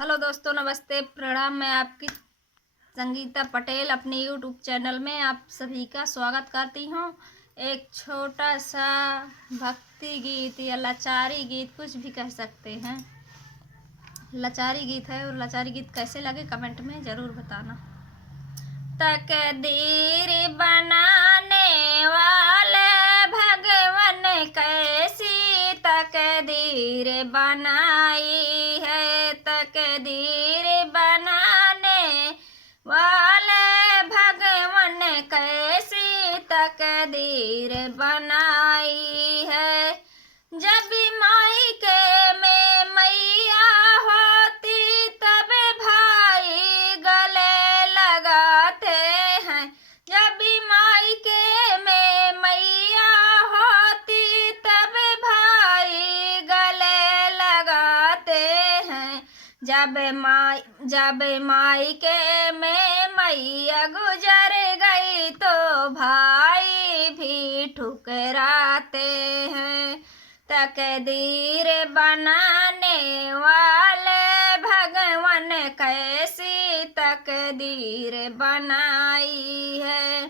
Hello दोस्तों, नमस्ते, प्रणाम। मैं आपकी संगीता पटेल अपने यूट्यूब चैनल में आप सभी का स्वागत करती हूँ। एक छोटा सा भक्ति गीत या लाचारी गीत, कुछ भी कह सकते हैं, लाचारी गीत है। और लाचारी गीत कैसे लगे कमेंट में ज़रूर बताना। तकदीर बनाने वाले भगवान कैसी तकदीर बनाई है। तकदीर बनाने वाले भगवान कैसी तकदीर बनाई है। जब मायके में मैया होती तब भाई गले लगाते हैं। जब मायके में मैया होती तब भाई गले लगाते हैं। जब मायके में मैया गुजर गई तो भाई भी ठुकराते हैं। तकदीर बनाने वाले भगवान कैसी तकदीर बनाई है।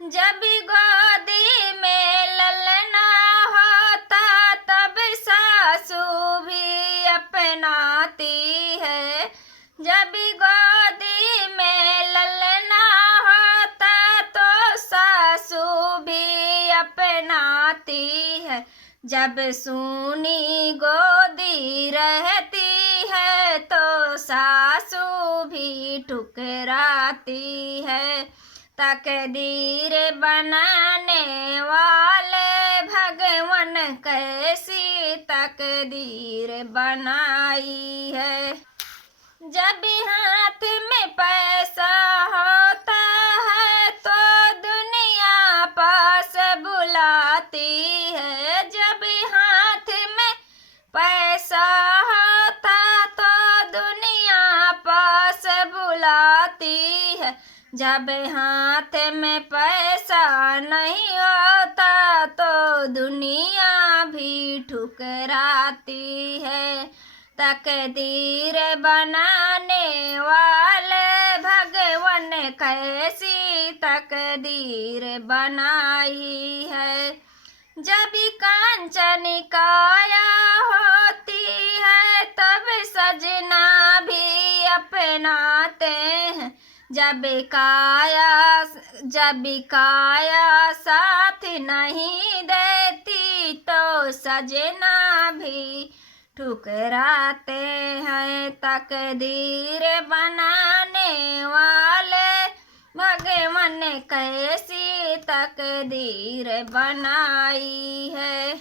जब गोदी में ललना होता तब सासू भी अपनाती है। जब गोदी में ललना होता तो सासू भी अपनाती है। जब सूनी गोदी रहती है तो सासू भी ठुकराती है। तकदीर बनाने वाले भगवान कैसी तकदीर बनाई है। जब हाथ में पैसा होता है तो दुनिया पास बुलाती है। जब हाथ में पैसा होता तो दुनिया पास बुलाती है। जब हाथ में पैसा नहीं होता तो दुनिया भी ठुकराती है। तकदीर बनाने वाले भगवान कैसी तकदीर बनाई है। जब कांचन काया होती है तब सजना भी अपनाते हैं। जब काया साथ नहीं देती तो सजना भी ठुकराते हैं। तकदीर बनाने वाले भगवान कैसी तकदीर बनाई है।